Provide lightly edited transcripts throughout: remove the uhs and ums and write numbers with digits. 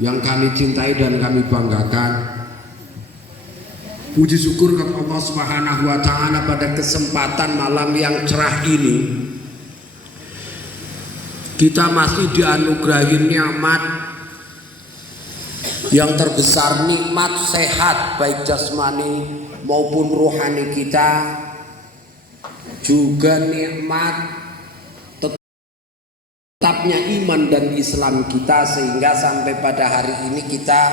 yang kami cintai dan kami banggakan. Puji syukur kepada Allah Subhanahu wa taala pada kesempatan malam yang cerah ini kita masih dianugerahi nikmat yang terbesar, nikmat sehat baik jasmani maupun rohani kita, juga nikmat tetapnya iman dan Islam kita, sehingga sampai pada hari ini kita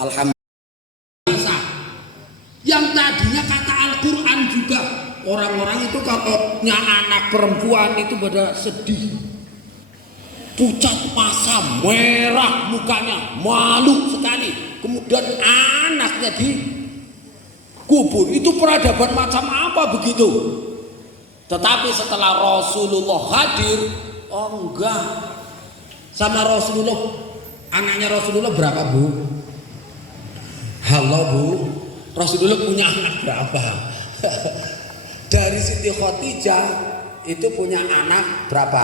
alhamdulillah. Yang tadinya kata Al-Quran juga orang-orang itu kalau punya anak perempuan itu pada sedih, pucat masa, merah mukanya, malu sekali, kemudian anaknya dikubur. Itu peradaban macam apa begitu? Tetapi setelah Rasulullah hadir, oh enggak, sama Rasulullah, anaknya Rasulullah berapa bu? Halo bu, Rasulullah punya anak berapa? Dari Siti Khadijah itu punya anak berapa?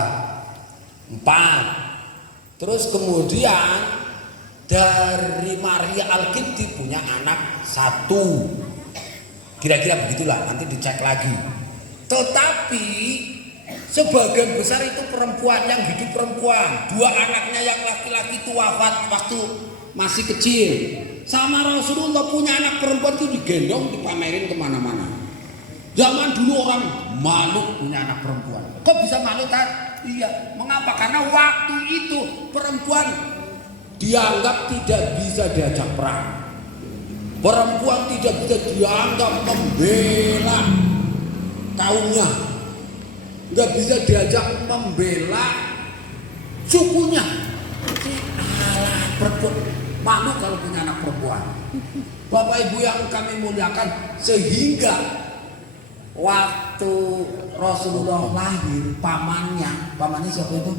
4. Terus kemudian dari Maria Al-Qibti punya anak 1. Kira-kira begitulah, nanti dicek lagi. Tetapi sebagian besar itu perempuan, yang hidup perempuan. 2 anaknya yang laki-laki itu wafat waktu masih kecil. Sama Rasulullah punya anak perempuan itu digendong, dipamerin kemana-mana. Zaman dulu orang malu punya anak perempuan. Kok bisa malu kan? Iya, mengapa? Karena waktu itu perempuan dianggap tidak bisa diajak perang. Perempuan tidak bisa dianggap membela kaumnya, nggak bisa diajak membela sukunya. Alah, perempuan malu kalau punya anak perempuan. Bapak Ibu yang kami muliakan, sehingga waktu Rasulullah lahir, pamannya siapa itu?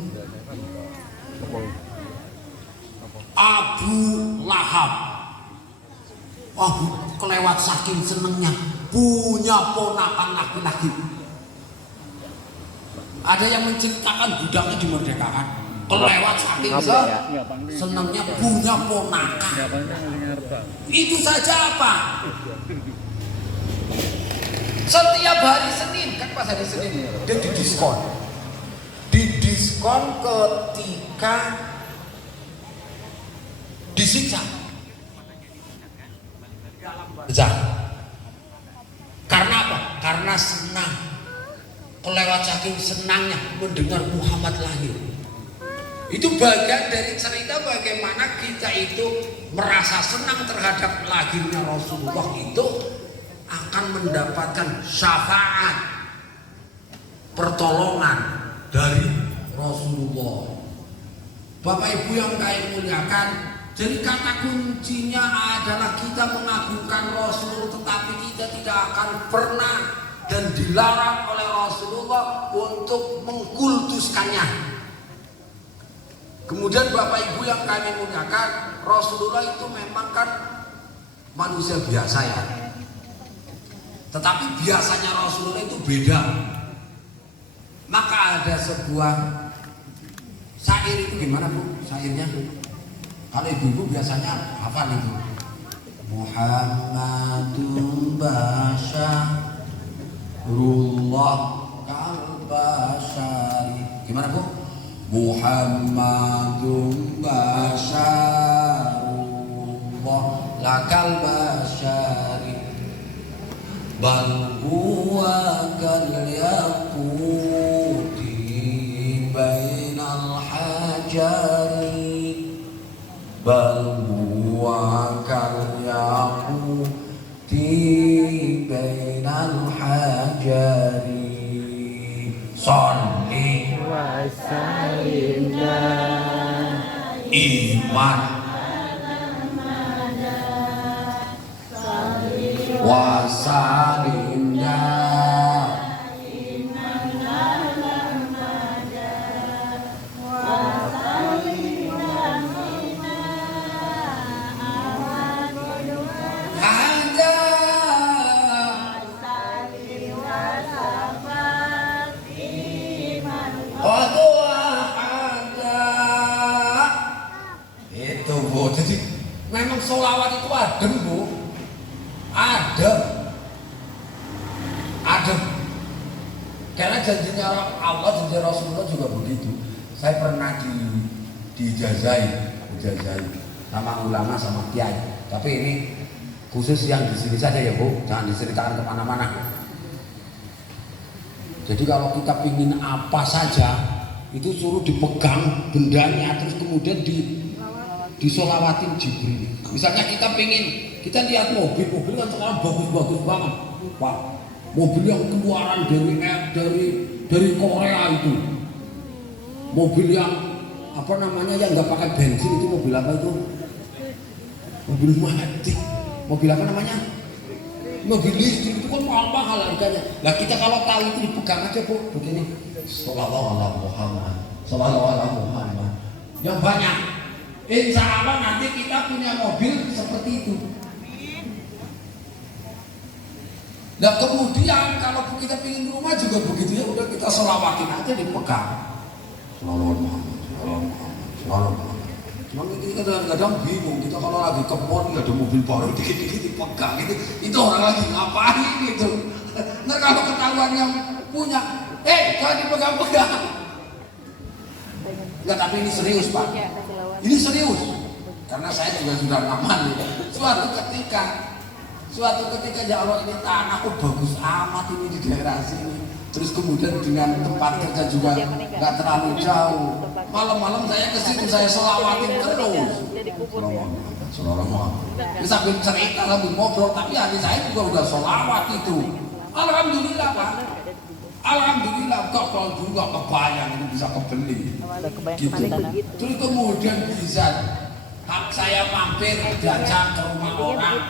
Abu Lahab. Abu kelewat saking senengnya punya ponakan laki-laki. Ada yang menciptakan budaknya dimerdekakan. Kelewat saking senangnya punya ponakan. Itu saja apa? Setiap hari Senin, kan pas hari Senin dia didiskon. Didiskon ketika disiksa. Karena apa? Karena senang. Kelewat saking senangnya mendengar Muhammad lahir. Itu bagian dari cerita bagaimana kita itu merasa senang terhadap lahirnya Rasulullah, itu akan mendapatkan syafaat, pertolongan dari Rasulullah. Bapak Ibu yang kami muliakan, jadi kata kuncinya adalah kita mengagungkan Rasul, tetapi kita tidak akan pernah dan dilarang oleh Rasulullah untuk mengkultuskannya. Kemudian Bapak Ibu yang kami muliakan, Rasulullah itu memang kan manusia biasa ya. Tetapi biasanya Rasulullah itu beda. Maka ada sebuah syair, itu gimana bu syairnya? Kalau ibu-ibu biasanya hafal itu. Muhammadun basyarullah kal-basyari. Gimana bu? Muhammadun basyarullah lakal basyari bal huwa kal yaquti bainal hajari bal huwa kal yaquti bainal hajari sholli wa sallimna iman wa salimna Memang sholawat itu adem, Bu. Adem. Adem. Karena janjinya Allah, janji Rasulullah juga begitu. Saya pernah dijazai sama ulama sama kiai. Tapi ini khusus yang di sini saja ya Bu, jangan diceritakan kemana-mana. Jadi kalau kita pingin apa saja itu suruh dipegang bendanya, terus kemudian disolawatin Jibril. Misalnya kita lihat mobil kan sekarang bagus-bagus banget, Pak. Mobil yang keluaran dari Korea itu, mobil yang apa namanya yang nggak pakai bensin, itu mobil apa itu? Mobil mati. Mobil apa namanya? Mobil listrik itu kan mahal harganya. Nah kita kalau tahu itu dipegang aja Bu, begini. Shollallahu ala Muhammad, shollallahu ala Muhammad. Yang banyak. Insya Allah nanti kita punya mobil seperti itu. Nah kemudian kalau kita ingin rumah juga begitu, ya udah kita sholawatin aja dipegang. Shollallahu Muhammad, shollallahu Muhammad, shollallahu Muhammad. Cuma kita kadang-kadang bingung, kita kalau lagi ke mall ada mobil baru dikit-dikit dipegang itu orang lagi ngapain gitu. Nah kalau ketahuan yang punya, jangan dipegang-pegang. Enggak, tapi ini serius Pak. Ini serius. Karena saya juga sudah ngaman ya. Suatu ketika ya Allah, ini tanahku bagus amat ini di daerah sini. Terus kemudian dengan tempat kerja juga nggak terlalu jauh. Malam-malam saya ke situ, saya sholawatin terus. Ini sambil cerita, sambil ngobrol, tapi hati saya juga udah sholawat itu. Alhamdulillah Pak. Alhamdulillah, kalau dulu gak kebayang ini bisa kebeli. Gitu. Terus kemudian bisa saya mampir jajan ke rumah orang,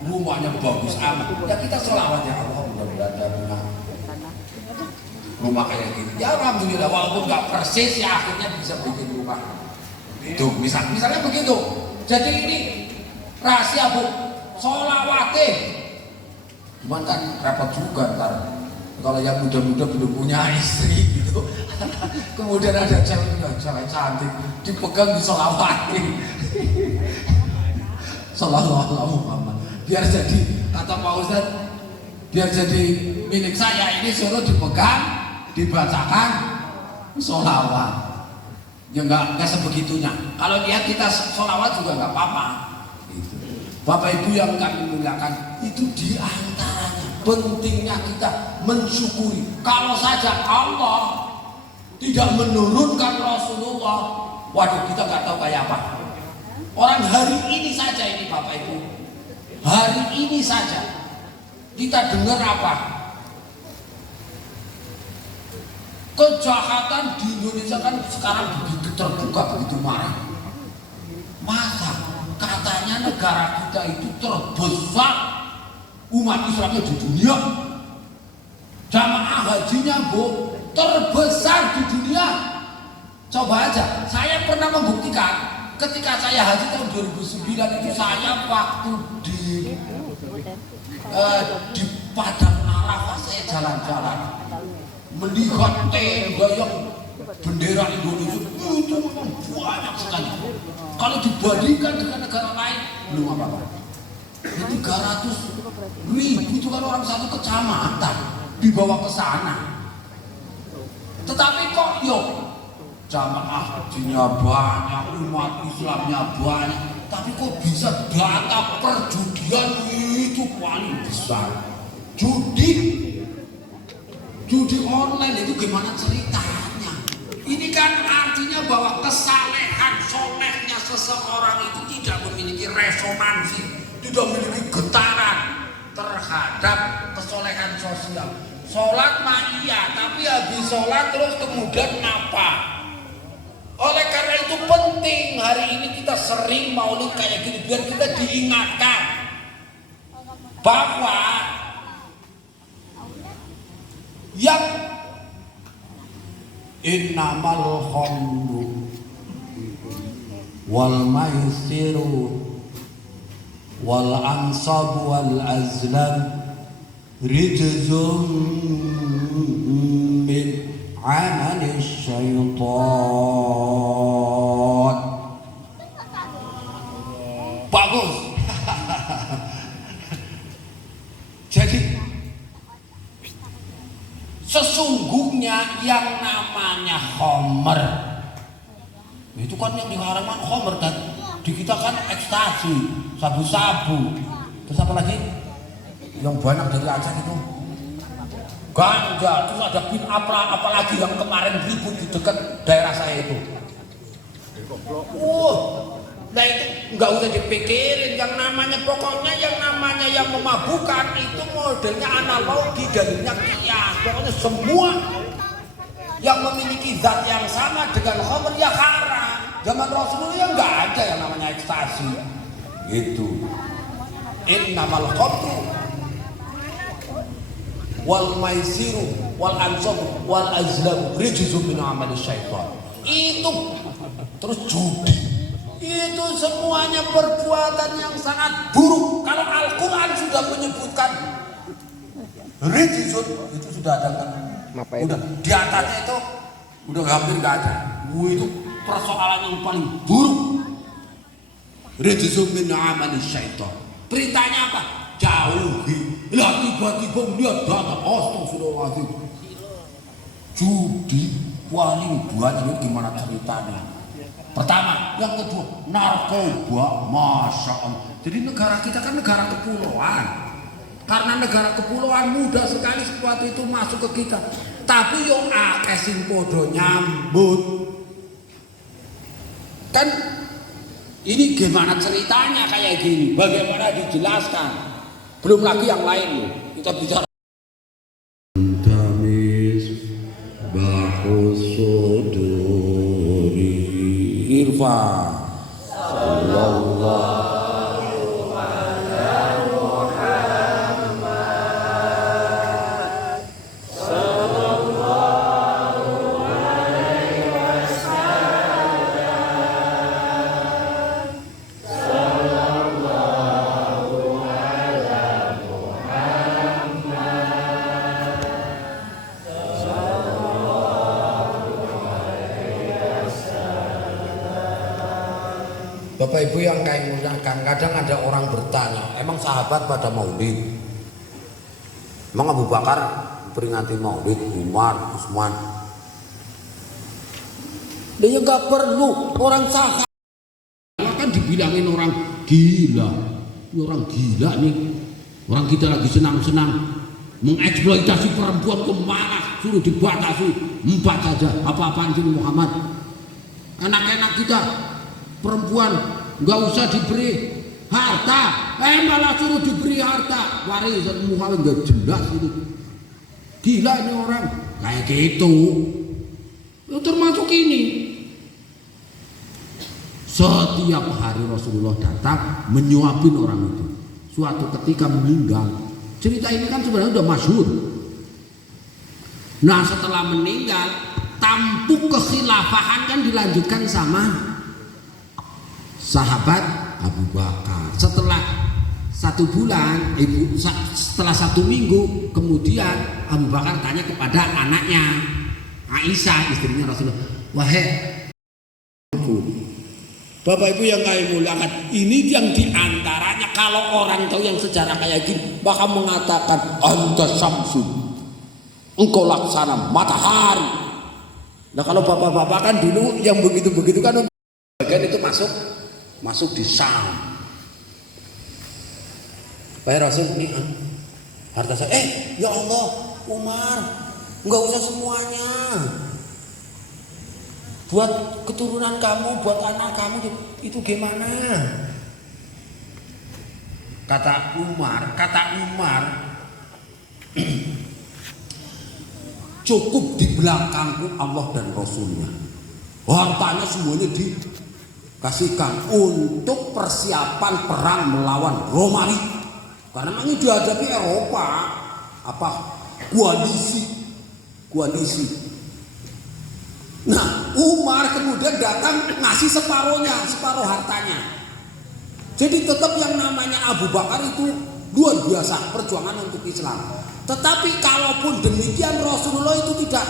rumahnya bagus amat. Ya kita sholawat ya Allah, mudah-mudahan ada rumah kayak gini. Ya alhamdulillah, walaupun nggak persis ya akhirnya bisa bikin rumah. Itu misalnya begitu. Jadi ini rahasia Bu, sholawatin. Cuman kan repot juga ntar kalau yang muda-muda belum punya istri gitu. Kemudian ada cewek cantik dipegang disolawatin. Sallallahu alaihi Muhammad. Biar jadi kata Pak Ustadz, biar jadi milik saya ini suruh dipegang, dibacakan sholawat. Ya enggak sebegitunya. Kalau lihat kita sholawat juga enggak apa-apa. Gitu. Bapak Ibu yang kami muliakan, itu diantaranya pentingnya kita mensyukuri. Kalau saja Allah tidak menurunkan Rasulullah, waduh kita nggak tahu kayak apa. Orang hari ini saja ini Bapak Ibu, hari ini saja kita dengar apa? Kejahatan di Indonesia kan sekarang begitu terbuka, begitu marah. Masa katanya negara kita itu terbesar umat Islamnya di dunia, jamaah hajinya Bu terbesar di dunia. Coba aja, saya pernah membuktikan ketika saya haji tahun 2009 itu saya waktu di Padang Arafah saya jalan-jalan melihat tenda yang bendera Indonesia itu memang banyak sekali. Kalau dibandingkan dengan negara lain belum apa-apa. 300.000 itu kan orang satu kecamatan dibawa ke sana. Tetapi kok jamaah hajinya banyak, umat Islamnya banyak, tapi kok bisa data perjudian itu paling besar. Judi online itu gimana ceritanya? Ini kan artinya bahwa kesalehan solehnya seseorang itu tidak memiliki resonansi, tidak memiliki getaran terhadap kesolehan sosial. Sholat mah iya, tapi habis sholat terus kemudian apa? Oleh karena itu penting hari ini kita sering maulid kayak gini biar kita diingatkan bahwa yang innamal khamru wal maisiru wal ansab wal azlam rijzum min amali syaitan. bagus. Jadi sesungguhnya yang namanya khamr itu kan yang diharamkan khamr, dan di kita kan ekstasi, sabu-sabu, terus apa lagi yang banyak dari Aceh itu ganja, terus ada bin apalagi yang kemarin ribut di dekat daerah saya itu. Nah itu nggak usah dipikirin, yang namanya pokoknya yang namanya yang memabukkan itu modelnya analogi, dalilnya kias. Pokoknya semua yang memiliki zat yang sama dengan khamr ya haram. Zaman Rasulullah ya nggak ada yang namanya ekstasi. Gitu. Innamal khamru wal maisiru wal ansab wal azlam rijzun min amali syaitan. Itu terus judi. Itu semuanya perbuatan yang sangat buruk. Kalau Al-Quran sudah menyebutkan rijzun, itu sudah ada kan? Udah di atasnya itu udah hampir nggak ada. Itu persoalan yang paling buruk. Rijzun min amali syaitan. Perintahnya apa? Jauhi. Lah tiba-tiba lihat datang, astagfirullahaladzim. Judi paling banyak gimana ceritanya? Pertama, yang kedua, narkoba, masya Allah. Jadi negara kita kan negara kepulauan. Karena negara kepulauan mudah sekali sesuatu itu masuk ke kita. Tapi yang akeh sing podo nyambut. Kan ini gimana ceritanya kayak gini? Bagaimana dijelaskan? Belum lagi yang lain loh. Kita bicara. Irfan sallallahu ala Muhammad sallallahu alaihi wasallam sallallahu ala Muhammad Bapak Ibu yang kami muliakan, kadang ada orang bertanya, emang sahabat pada maulid? Emang Abu Bakar peringati maulid, Umar, Utsman? Dia nggak perlu, orang sahabat kan dibilangin orang gila. Ini orang gila nih. Orang kita lagi senang-senang mengeksploitasi perempuan kemana, suruh dibatasi 4 saja. Apa-apaan sih Muhammad? Enak-enak kita perempuan nggak usah diberi harta, malah suruh diberi harta. Warisan Muhammad nggak jelas ini. Gila ini orang kayak gitu. Ya, termasuk ini. Setiap hari Rasulullah datang menyuapin orang itu. Suatu ketika meninggal. Cerita ini kan sebenarnya udah masyhur. Nah setelah meninggal, tampuk kekhilafahan kan dilanjutkan sama sahabat Abu Bakar. Setelah 1 bulan, setelah 1 minggu, kemudian Abu Bakar tanya kepada anaknya Aisyah, istrinya Rasulullah, wahai Bapak Ibu yang kami muliakan, ini yang diantaranya kalau orang tahu yang sejarah kayak gini, bakal mengatakan anta syamsun, engkau laksana matahari. Nah kalau bapak-bapak kan dulu yang begitu-begitu kan bagian itu masuk di Syam. Pak Rasul ini harta saya, ya Allah Umar, nggak usah semuanya, buat keturunan kamu, buat anak kamu itu gimana? Kata Umar, cukup di belakangku Allah dan Rasulnya, hartanya semuanya dikasihkan untuk persiapan perang melawan Romawi. Karena memang ini dihadapi Eropa, koalisi. Nah, Umar kemudian datang ngasih separuh hartanya. Jadi tetap yang namanya Abu Bakar itu luar biasa perjuangan untuk Islam. Tetapi kalaupun demikian Rasulullah itu tidak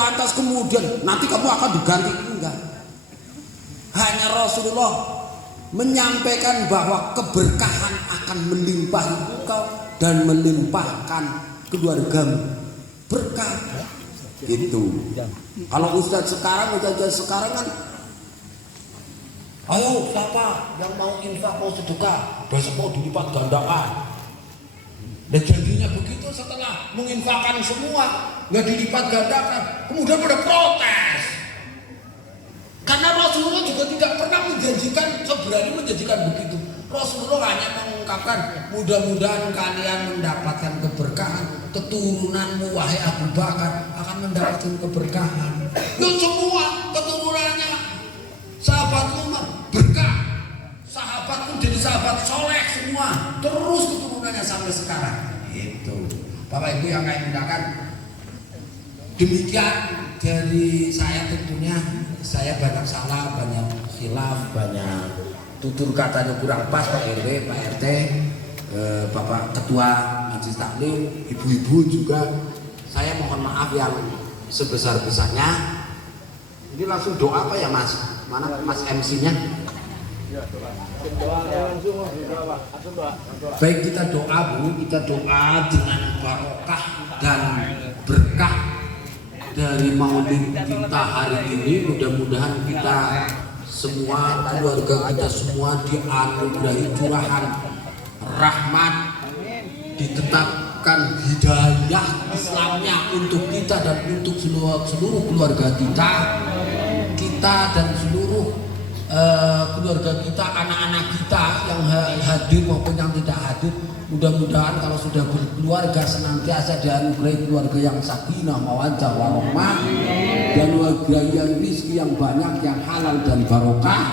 lantas kemudian nanti kamu akan diganti, enggak. Hanya Rasulullah menyampaikan bahwa keberkahan akan melimpahi engkau dan melimpahkan keluargamu. Berkah gitu. Kalau ustaz sekarang kan, ayo siapa yang mau infak, mau sedekah, besok mau dilipat gandakan. Dan janjinya begitu, setelah menginfakkan semua nggak dilipat gandakan, kemudian pada protes. Karena Rasulullah juga tidak pernah menjanjikan, seberani menjanjikan begitu. Rasulullah hanya mengungkapkan, mudah-mudahan kalian mendapatkan keberkahan, keturunanmu wahai Abu Bakar akan mendapatkan keberkahan. Loh, semua keturunannya sahabat Umar berkah, sahabat pun jadi sahabat soleh semua, terus keturunannya sampai sekarang. Itu Bapak Ibu yang kami muliakan, demikian dari saya. Tentunya saya banyak salah, banyak khilaf, banyak tutur katanya kurang pas, Pak RW, Pak RT, Bapak Ketua Majelis Taklim, ibu-ibu juga. Saya mohon maaf yang sebesar-besarnya. Ini langsung doa apa ya Mas? Mana Mas MC-nya? Baik, kita doa Bu, kita doa dengan barokah dan berkah dari maulid kita hari ini. Mudah-mudahan kita semua, keluarga kita semua dianugerahi curahan rahmat, ditetapkan hidayah Islamnya untuk kita dan untuk seluruh keluarga kita dan seluruh keluarga kita, anak-anak kita yang hadir maupun yang tidak hadir. Mudah-mudahan kalau sudah berkeluarga senantiasa dianugerahi keluarga yang sakinah, mawaddah, warahmah, dan keluarga yang rizki yang banyak, yang halal dan barokah.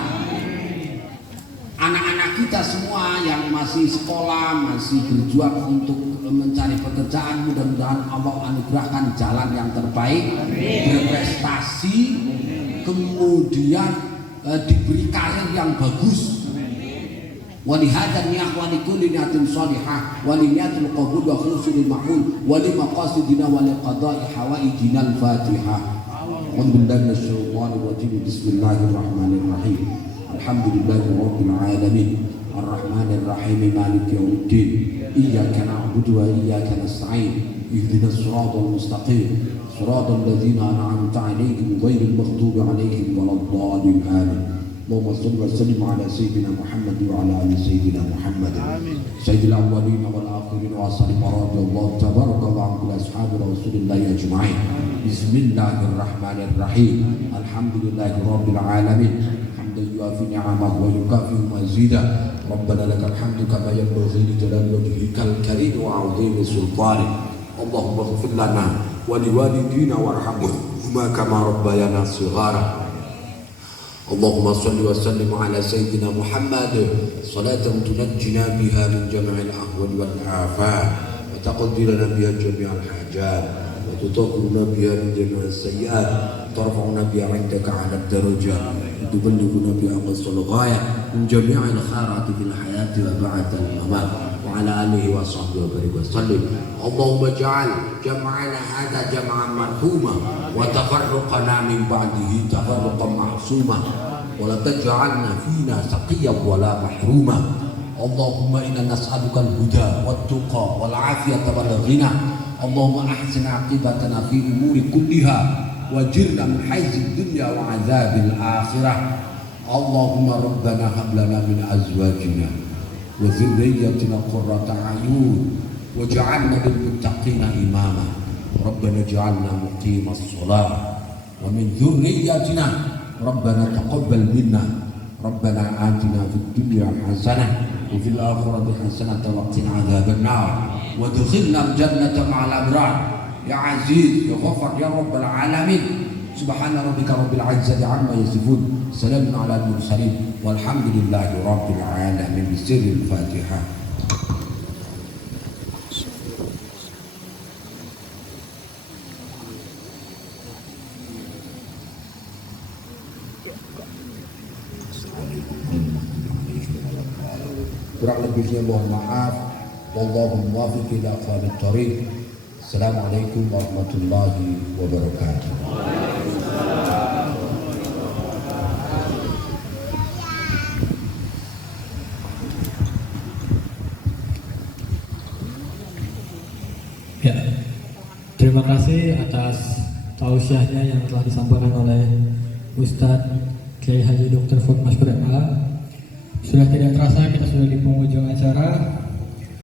Anak-anak kita semua yang masih sekolah, masih berjuang untuk mencari pekerjaan, mudah-mudahan Allah anugerahkan jalan yang terbaik, berprestasi, kemudian diberi karir yang bagus. Walihadan niat walikulli niatin salihah waliniatul qabul wa khulusul ma'ul wali maqasidina wali qada'i hawaidina al-fatihah. Alhamdulillah minasyaitonir rajim. Bismillahirrahmanirrahim. Alhamdulillahi rabbil alamin arrahmanir rahim maliki yaumiddin iyyaka na'budu wa iyyaka nasta'in ihdinas siratal mustaqim siratal ladzina an'amta 'alaihim ghairil maghdubi 'alaihim waladdallin. Amin. اللهم صل وسلم على سيدنا محمد وعلى ال سيدنا محمد سيد الاولين والاخرين وصلى رضي الله تبارك وعن كل اصحاب رسول الله اجمعين. بسم الله الرحمن الرحيم. الحمد لله رب العالمين حمدا يوافي نعمه ويكافئ مزيدا. ربنا لك الحمد كما ينبغي لجلال وجهك الكريم وعظيم سلطانك. اللهم اغفر لنا ولوالدينا وارحمهما كما ربيانا صغارا. اللهم صل وسلم على سيدنا محمد صلاة تنجينا بها من جميع الأهوال والآفات وتقضي لنا بها جميع الحاجات وتطهرنا بها من جميع السيئات وترفعنا بها عندك على الدرجات وتبلغنا بها أقصى الغاية من جميع الخيرات في الحياة وبعد الممات وعلى آله وصحبه وبارك وسلم. اللهم اجعل جمعنا هذا جمعا مرحوما وتفرقنا من بعده تفرقا معصوما ولا تجعلنا فينا سقيا ولا محروما. اللهم إنا نسألك الهدى والتقى والعافية والغنى. اللهم أحسن عاقبتنا في أمور كلها وجرنا من حيث الدنيا وعذاب الآخرة. اللهم ربنا هب لنا من أزواجنا وذريتنا قرة أعين واجعلنا للمتقين إماما. ربنا اجعلنا مقيم الصلاة ومن ذريتنا ربنا تقبل منا. ربنا آتنا في الدنيا حسنة وفي الآخرة حسنة وقنا عذاب النار وادخلنا الجنة مع الأبرار يا عزيز يا غفر يا رب العالمين. سبحان ربك رب العزة عما يصفون سلام على المرسلين والحمد لله رب العالمين. بسر الفاتحة. kurang lebihnya mohon maaf. Wallahu muwaffiq ila aqwamit thoriq. Assalamualaikum warahmatullahi wabarakatuh. Terima kasih atas tausiahnya yang telah disampaikan oleh Ustadz Kiai Haji Dr. Fuk Mas MA. Sudah tidak terasa kita sudah di penghujung acara.